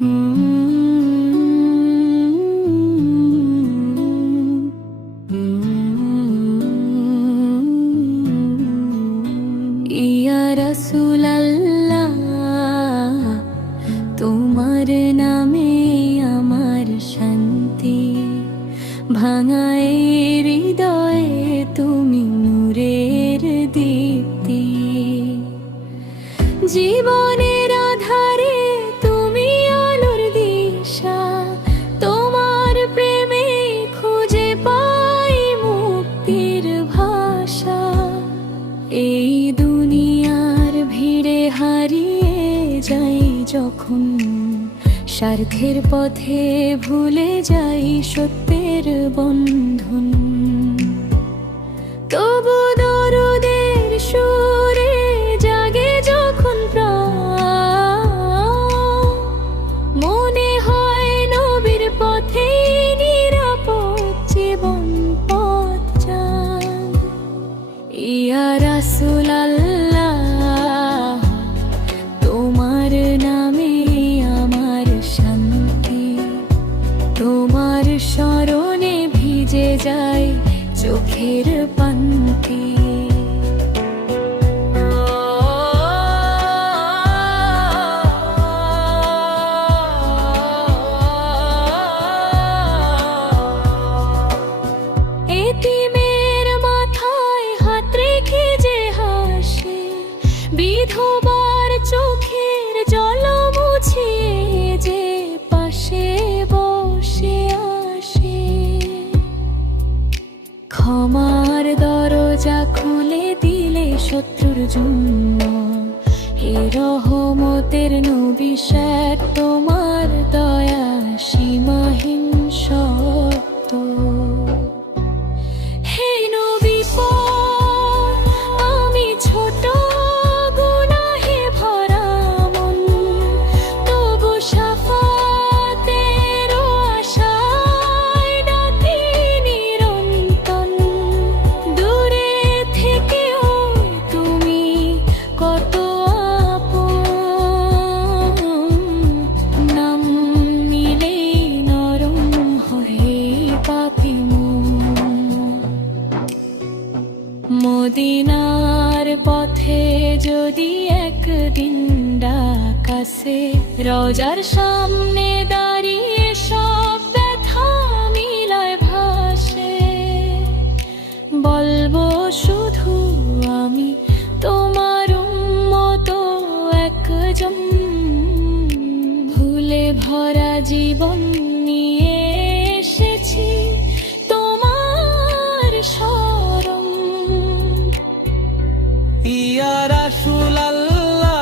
ইয়া রাসূলাল্লাহ, তোমার নামে আমার শান্তি, ভাঙা এই হৃদয়ে তুমি নূরের দীপ্তি। জীবনের আধারে তুমি আলোর দিশা, তোমার প্রেমে খুঁজে পাই মুক্তির ভাষা। এই দুনিয়ার ভিড়ে হারিয়ে যাই যখন, স্বার্থের পথে ভুলে যাই সত্যের বন্ধন। তবু দরদের সুরে জাগে যখন প্রাণ, মনে হয় নবীর পথে নিরাপদ জীবন পথ চান। ইয়া রাসূলাল্লাহ, তোমার নামে আমার শান্তি, তোমার স্মরণে ভিজে যায় চোখের পান্তি। এতিমের মাথায় হাত রেখে যে হাসে, বিধবার চোখের জল মুছিয়ে যে পাশে বসে আসে। ক্ষমার দরজা খুলে দিলে শত্রুর জন্য, হে রহমতের নবী শের তোমার দয়া সীমাহীন সত্য। হে নবী পর আমি ছোট গুনাহে ভরা মন, তবু শাফাতের আশায় ডাকি নিরন্তন। দূরে থেকেও তুমি কত আপন, নাম নিলেই নরম হয়ে পাপি মন। মদিনার পথে যদি একদিন ডাক আসে, রওজার সামনে দাঁড়িয়ে সব ব্যথা মিলায় ভাসে। বলবো শুধু আমি তোমার উম্মত একজন, ভুলে ভরা জীবন নিয়ে এসেছি তোমার শরণ। ইয়া রাসূলাল্লাহ,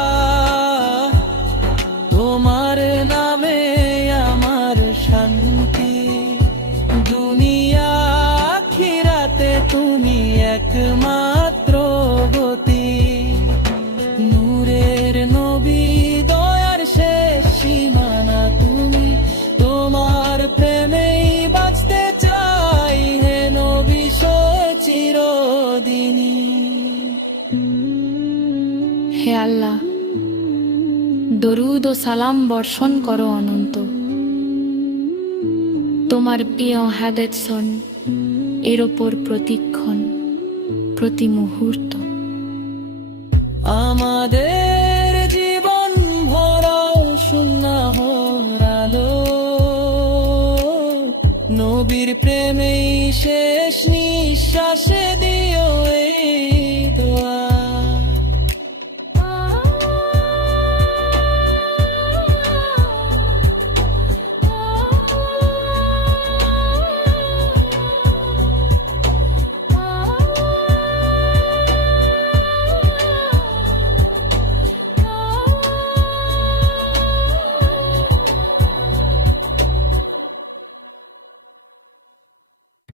তোমার নামে আমার শান্তি, দুনিয়া আখিরাতে তুমি একমাত্র গতি। নূরের নবী দয়ার শেষ সীমানা তুমি, তোমার প্রেমেই বাঁচতে চাই হে নবী চিরদিনী। হে আল্লাহ, দরুদ ও সালাম বর্ষণ করো অনন্ত তোমার প্রিয় হাদেসন এর ওপর প্রতিক্ষণ প্রতি মুহূর্ত। আমাদের জীবন ভরাও সুন্নাহর আলো, নবীর প্রেমেই শেষ নিঃশ্বাসে দিও এই দোয়া।